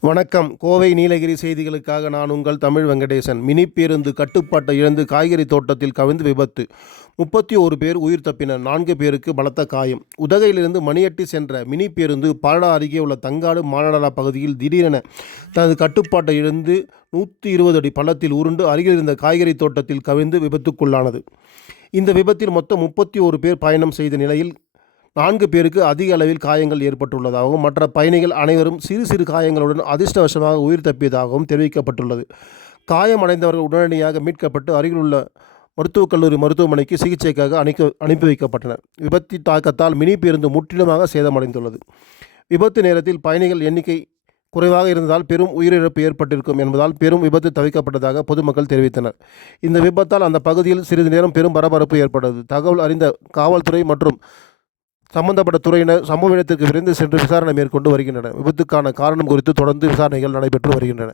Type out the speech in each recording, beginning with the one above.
வணக்கம். கோவை நீலகிரி செய்திகளுக்காக நான் உங்கள் தமிழ் வெங்கடேசன். மினி பேருந்து கட்டுப்பாட்டை இழந்து காய்கறி தோட்டத்தில் கவிழ்ந்து விபத்து. முப்பத்தி ஒரு பேர் உயிர் தப்பினர். நான்கு பேருக்கு பலத்த காயம். உதகையிலிருந்து மணியட்டி சென்ற மினி பேருந்து பாலடா அருகே உள்ள தங்காடு மானடலா பகுதியில் திடீரென தனது கட்டுப்பாட்டை இழந்து நூற்றி இருபது அடி பள்ளத்தில் உருண்டு அருகில் இருந்த காய்கறி தோட்டத்தில் கவிழ்ந்து விபத்துக்குள்ளானது. இந்த விபத்தில் மொத்தம் முப்பத்தி ஒரு பேர் பயணம் செய்த நிலையில் நான்கு பேருக்கு அதிக அளவில் காயங்கள் ஏற்பட்டுள்ளதாகவும் மற்ற பயணிகள் அனைவரும் சிறு சிறு காயங்களுடன் அதிர்ஷ்டவசமாக உயிர் தப்பியதாகவும் தெரிவிக்கப்பட்டுள்ளது. காயமடைந்தவர்கள் உடனடியாக மீட்கப்பட்டு அருகிலுள்ள மருத்துவக் கல்லூரி மருத்துவமனைக்கு சிகிச்சைக்காக அனுப்பி அனுப்பி வைக்கப்பட்டனர். விபத்து தாக்கத்தால் மினி பேருந்து முற்றிலுமாக சேதமடைந்துள்ளது. விபத்து நேரத்தில் பயணிகள் எண்ணிக்கை குறைவாக இருந்ததால் பெரும் உயிரிழப்பு ஏற்பட்டிருக்கும் என்பதால் பெரும் விபத்து தவிர்க்கப்பட்டதாக பொதுமக்கள் தெரிவித்தனர். இந்த விபத்தால் அந்த பகுதியில் சிறிது நேரம் பெரும் பரபரப்பு ஏற்பட்டது. தகவல் அறிந்த காவல்துறை மற்றும் சம்பந்தப்பட்ட துறையினர் சம்பவ இடத்திற்கு விரைந்து சென்று விசாரணை மேற்கொண்டு வருகின்றனர் விபத்துக்கான காரணம் குறித்து தொடர்ந்து விசாரணைகள் நடைபெற்று வருகின்றன.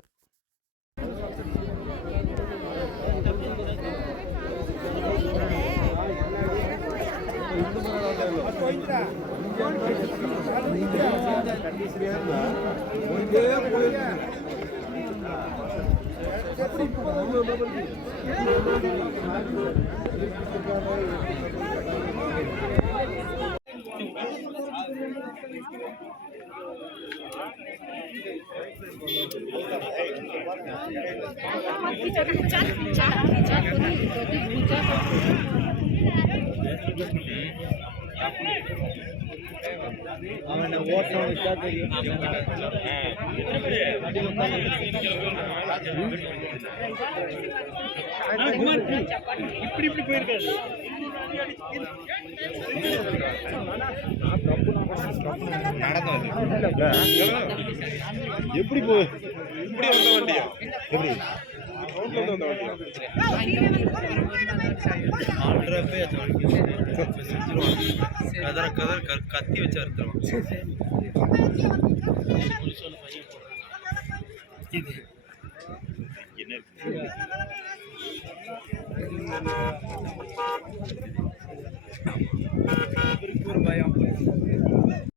இப்படி எப்படி போ இப்படி எப்படி ரோட்ல இருந்து வந்த வண்டியா? கதற கதற கத்தி வச்சு ஒரு பயம்.